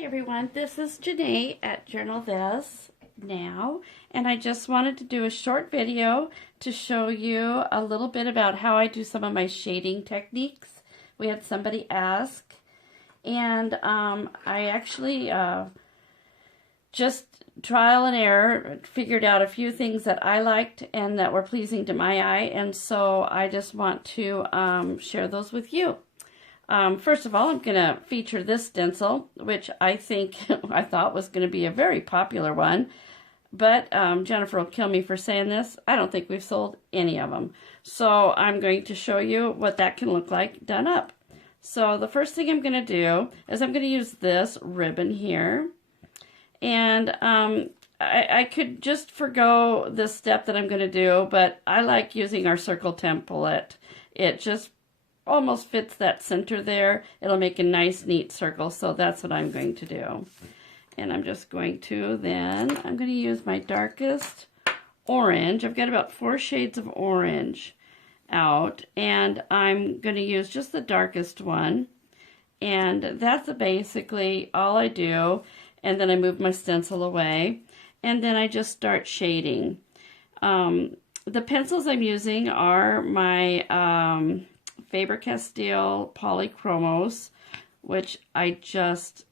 Hi everyone, this is Janae at Journal This Now, and I just wanted to do a short video to show you a little bit about how I do some of my shading techniques. We had somebody ask, and I actually just trial and error figured out a few things that I liked and that were pleasing to my eye, and so I just want to share those with you. First of all, I'm going to feature this stencil, which I thought was going to be a very popular one. But Jennifer will kill me for saying this. I don't think we've sold any of them. So I'm going to show you what that can look like done up. So the first thing I'm going to do is I'm going to use this ribbon here. And I could just forgo this step that I'm going to do, but I like using our circle template. It just almost fits that center there. It'll make a nice neat circle, so that's what I'm going to do. And I'm just going to I'm going to use my darkest orange. I've got about 4 shades of orange out, and I'm going to use just the darkest one, and that's basically all I do. And then I move my stencil away, and then I just start shading. The pencils I'm using are my Faber-Castell Polychromos, which I just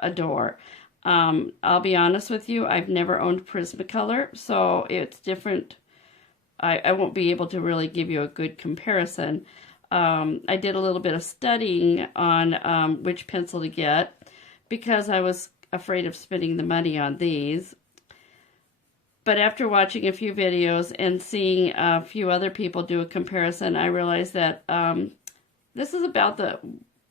adore. I'll be honest with you, I've never owned Prismacolor, so it's different. I won't be able to really give you a good comparison. I did a little bit of studying on which pencil to get because I was afraid of spending the money on these. But after watching a few videos and seeing a few other people do a comparison, I realized that this is about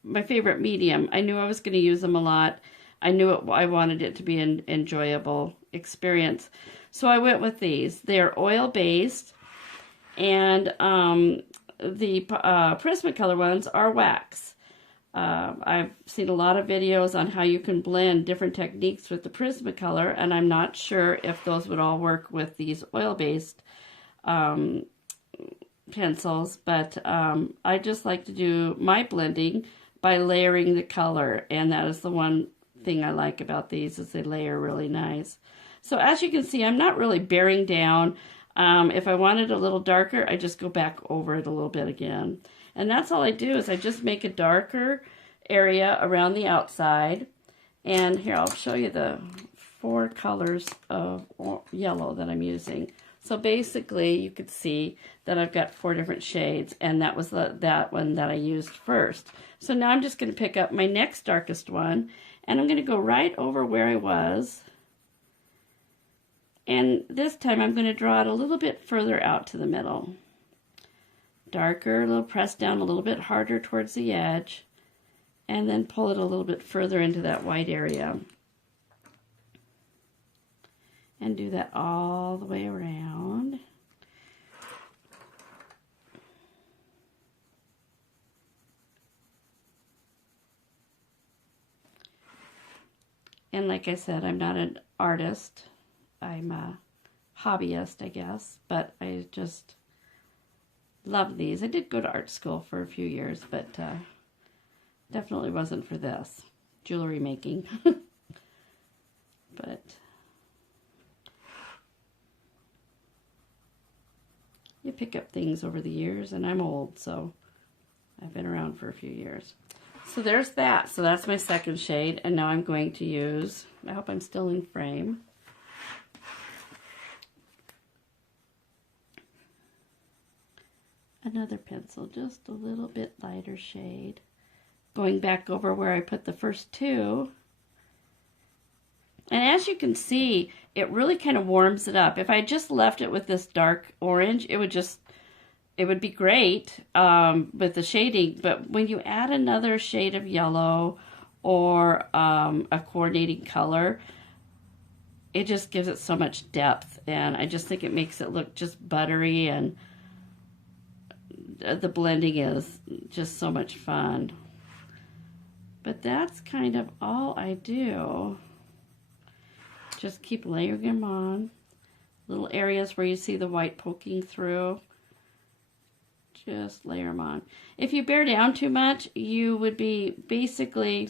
my favorite medium. I knew I was going to use them a lot. I knew I wanted it to be an enjoyable experience. So I went with these. They're oil-based, and the Prismacolor ones are wax. I've seen a lot of videos on how you can blend different techniques with the Prismacolor, and I'm not sure if those would all work with these oil-based pencils, but I just like to do my blending by layering the color, and that is the one thing I like about these, is they layer really nice. So as you can see, I'm not really bearing down. If I want it a little darker, I just go back over it a little bit again. And that's all I do, is I just make a darker area around the outside. And here, I'll show you the 4 colors of yellow that I'm using. So basically, you could see that I've got 4 different shades, and that was that one that I used first. So now I'm just going to pick up my next darkest one, and I'm going to go right over where I was. And this time, I'm going to draw it a little bit further out to the middle. Darker, a little press down a little bit harder towards the edge, and then pull it a little bit further into that white area. And do that all the way around. And like I said, I'm not an artist. I'm a hobbyist, I guess, but I just love these. I did go to art school for a few years, but definitely wasn't for this. Jewelry making. But you pick up things over the years, and I'm old, so I've been around for a few years. So there's that. So that's my second shade, and now I'm going to use, I hope I'm still in frame, another pencil, just a little bit lighter shade, going back over where I put the first 2. And as you can see, it really kind of warms it up. If I just left it with this dark orange, it would be great with the shading, but when you add another shade of yellow or a coordinating color, it just gives it so much depth, and I just think it makes it look just buttery, and the blending is just so much fun. But that's kind of all I do. Just keep layering them on. Little areas where you see the white poking through, just layer them on. If you bear down too much, you would be basically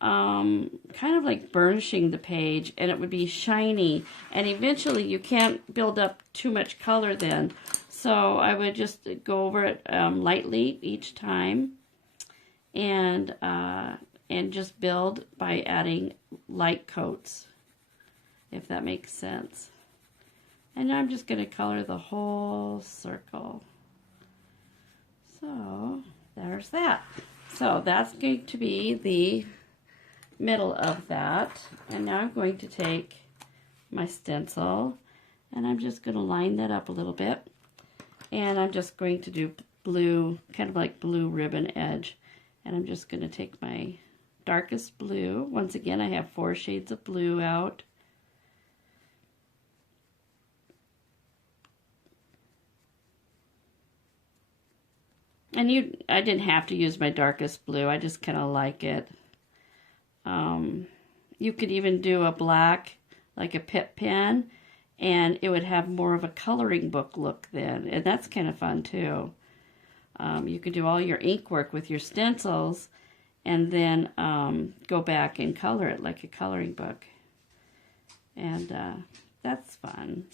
kind of like burnishing the page, and it would be shiny, and eventually you can't build up too much color then. So I would just go over it lightly each time, and just build by adding light coats, if that makes sense. And now I'm just going to color the whole circle. So there's that. So that's going to be the middle of that. And now I'm going to take my stencil and I'm just going to line that up a little bit. And I'm just going to do blue, kind of like blue ribbon edge. And I'm just going to take my darkest blue. Once again, I have 4 shades of blue out. And I didn't have to use my darkest blue. I just kind of like it. You could even do a black, like a Pip pen, and it would have more of a coloring book look then. And that's kind of fun too. You could do all your ink work with your stencils and then go back and color it like a coloring book. And that's fun.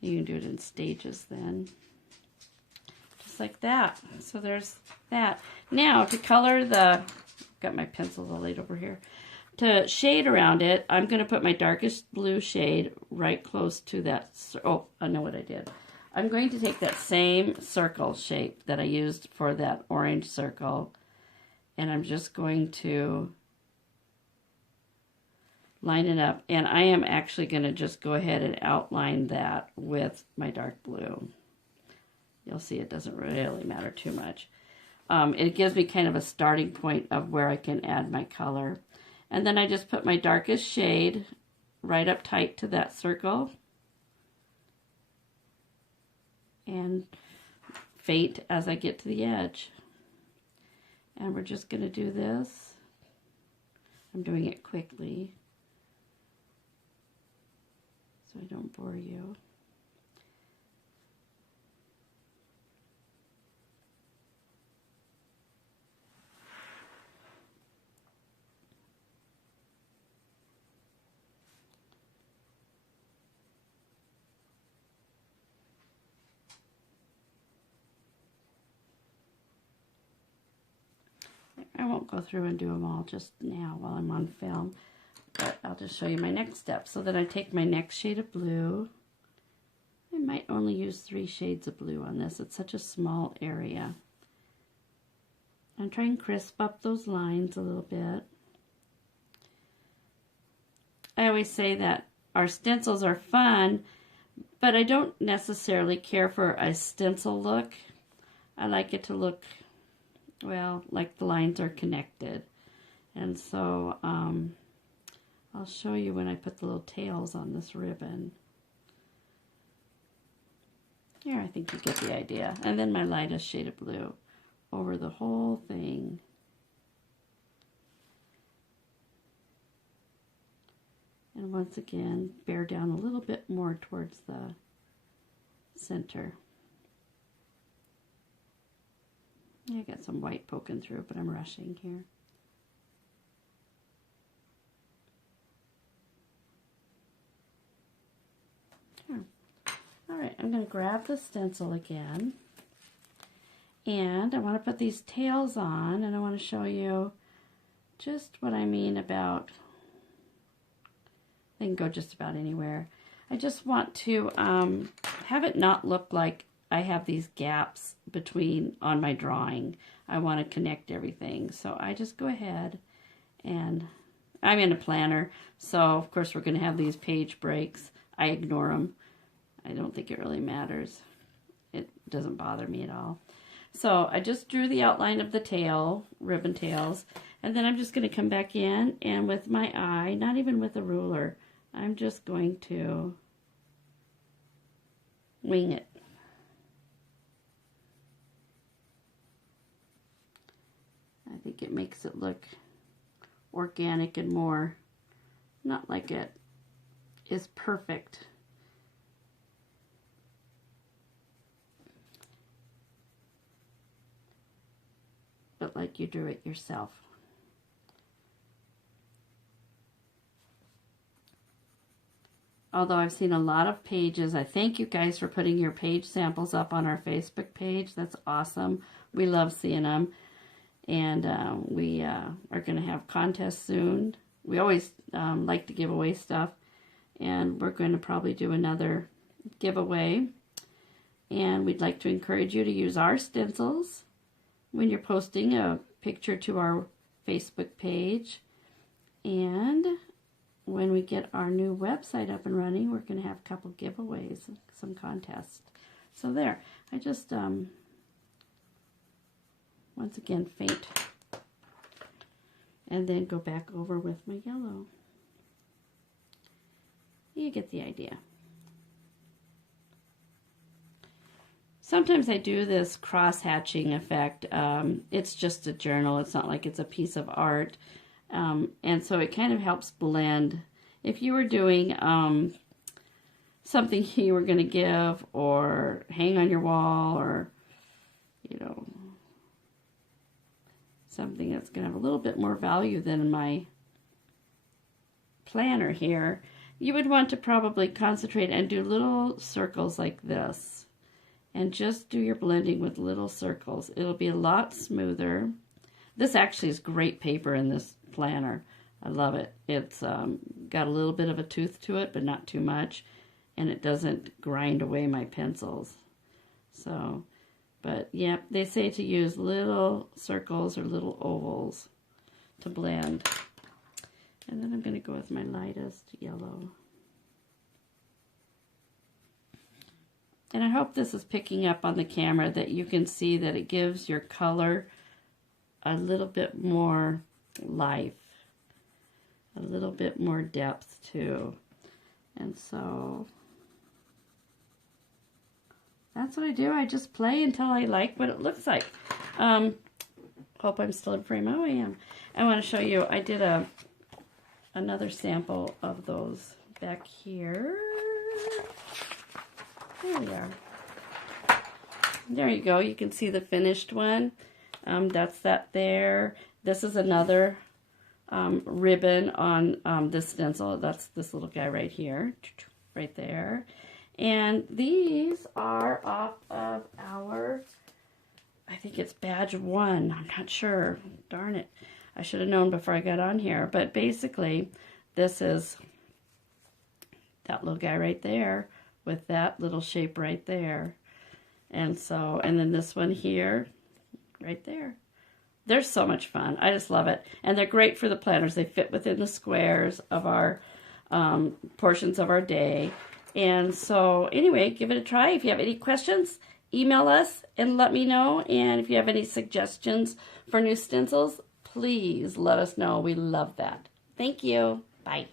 You can do it in stages then. Just like that. So there's that. Now to color got my pencils all laid over here. To shade around it, I'm going to put my darkest blue shade right close to that. Oh, I know what I did. I'm going to take that same circle shape that I used for that orange circle, and I'm just going to line it up. And I am actually going to just go ahead and outline that with my dark blue. You'll see it doesn't really matter too much. It gives me kind of a starting point of where I can add my color. And then I just put my darkest shade right up tight to that circle. And faint as I get to the edge. And we're just going to do this. I'm doing it quickly so I don't bore you. I won't go through and do them all just now while I'm on film, but I'll just show you my next step. So then I take my next shade of blue. I might only use 3 shades of blue on this. It's such a small area. And try and crisp up those lines a little bit. I always say that our stencils are fun, but I don't necessarily care for a stencil look. I like it to look, well, like the lines are connected. And so I'll show you when I put the little tails on this ribbon. Here, I think you get the idea. And then my lightest shade of blue over the whole thing. And once again, bear down a little bit more towards the center. I got some white poking through, but I'm rushing here. All right, I'm going to grab the stencil again. And I want to put these tails on, and I want to show you just what I mean about, they can go just about anywhere. I just want to have it not look like I have these gaps between on my drawing. I want to connect everything. So I just go ahead, and I'm in a planner, so of course we're going to have these page breaks. I ignore them. I don't think it really matters. It doesn't bother me at all. So I just drew the outline of the tail, ribbon tails, and then I'm just going to come back in, and with my eye, not even with a ruler, I'm just going to wing it. I think it makes it look organic and more, not like it is perfect. But like you drew it yourself. although I've seen a lot of pages. I thank you guys for putting your page samples up on our Facebook page. That's awesome. We love seeing them. And we are going to have contests soon. We always like to give away stuff. And we're going to probably do another giveaway. And we'd like to encourage you to use our stencils when you're posting a picture to our Facebook page. And when we get our new website up and running, we're going to have a couple giveaways, some contests. So there, I just, once again, faint. And then go back over with my yellow. You get the idea. Sometimes I do this cross-hatching effect. It's just a journal. It's not like it's a piece of art. And so it kind of helps blend. If you were doing something you were going to give or hang on your wall, or, you know, something that's going to have a little bit more value than my planner here, you would want to probably concentrate and do little circles like this. And just do your blending with little circles. It'll be a lot smoother. This actually is great paper in this planner. I love it. It's got a little bit of a tooth to it, but not too much. And it doesn't grind away my pencils. So, but yeah, they say to use little circles or little ovals to blend. And then I'm going to go with my lightest yellow. And I hope this is picking up on the camera, that you can see that it gives your color a little bit more life, a little bit more depth too. And so that's what I do. I just play until I like what it looks like. Hope I'm still in frame. Oh, I am. I want to show you, I did another sample of those back here. There we are. There you go. You can see the finished one. That's that there. This is another ribbon on this stencil. That's this little guy right here. Right there. And these are off of our, I think it's badge 1. I'm not sure. Darn it. I should have known before I got on here. But basically, this is that little guy right there, with that little shape right there. And so, and then this one here, right there. They're so much fun. I just love it. And they're great for the planners. They fit within the squares of our portions of our day. And so, anyway, give it a try. If you have any questions, email us and let me know. And if you have any suggestions for new stencils, please let us know. We love that. Thank you. Bye.